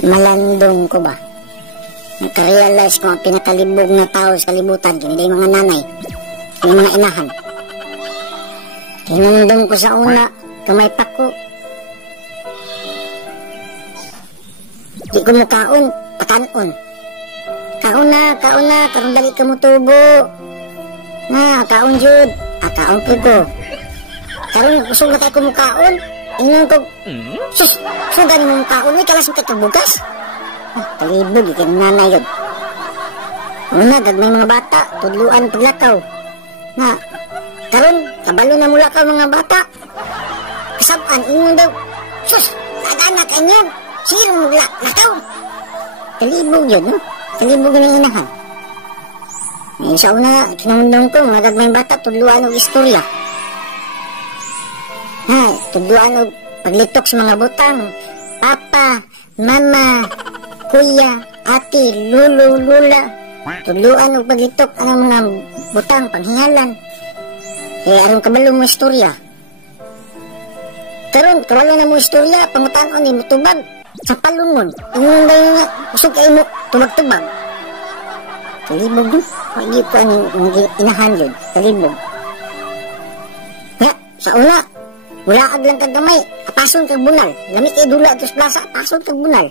Malandong ko ba? Nakarealize ko ang pinakalibog na tao sa kalibutan, hindi mga nanay, hindi mga inahan. Kinundong ko sa una, kamay pa ko. Di ko mo kaon, patanon. Kaon na, karong dali ka mo tubo. Na, kaon jud. Kaon po ko. Karong usog na tayo ko mo kaon. Ingon ko, sus, sudan mo kaon, may kalas mo kayo bukas. Kalibog, ikin nanay yun. Una, gagmay mga bata, tudluan paglakaw. Na, karon, kabalo na mula ka mga bata. Kasaban, ingon daw, sus, tagana ka niyan. Sino mo lakaw? Kalibog yun, no? Kalibog ng inahan. Ngayon sa una, kinundong ko, mga gagmay bata, tudluan og istorya. Tudluan og paglitok sa mga butang. Papa, mama, kuya, ate, lolo, lula. Tudluan og paglitok ang mga butang, panghingalan. Arong kabalo mo istorya. Karon, kabalo na mo istorya, pangutanon ni mutubag. Sa palungon, ingon ba yung usog kayo mo, tubag-tubag. Kalibog yun. Hindi ko ang inahan yun. Kalibog. Sa una, mulaag lang kag gamay, apason kag bunal. Lamig kay dula atos plaza, apason kag bunal.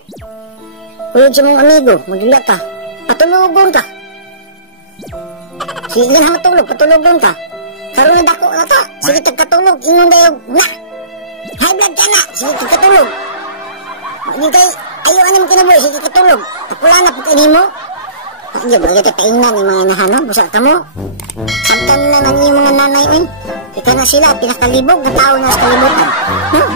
Kuyod sa mong amigo, magdula ka. Patulugon ka. Sige nga matulog, patulugon ka. Karoon na dako na ka. Sige tagkatulog, ingon dayo na. High blood ka na, sige tagkatulog. Hindi kay, ayaw anam kinabuhi, sige katulog. Tapula na po kayo mo. Hindi ba kita painan yung mga inahan, no? Busa ka mo. Samtan na lang yung mga nanay, eh. Ika na sila, pinakalibog na tao na sa kalibutan. Hmm?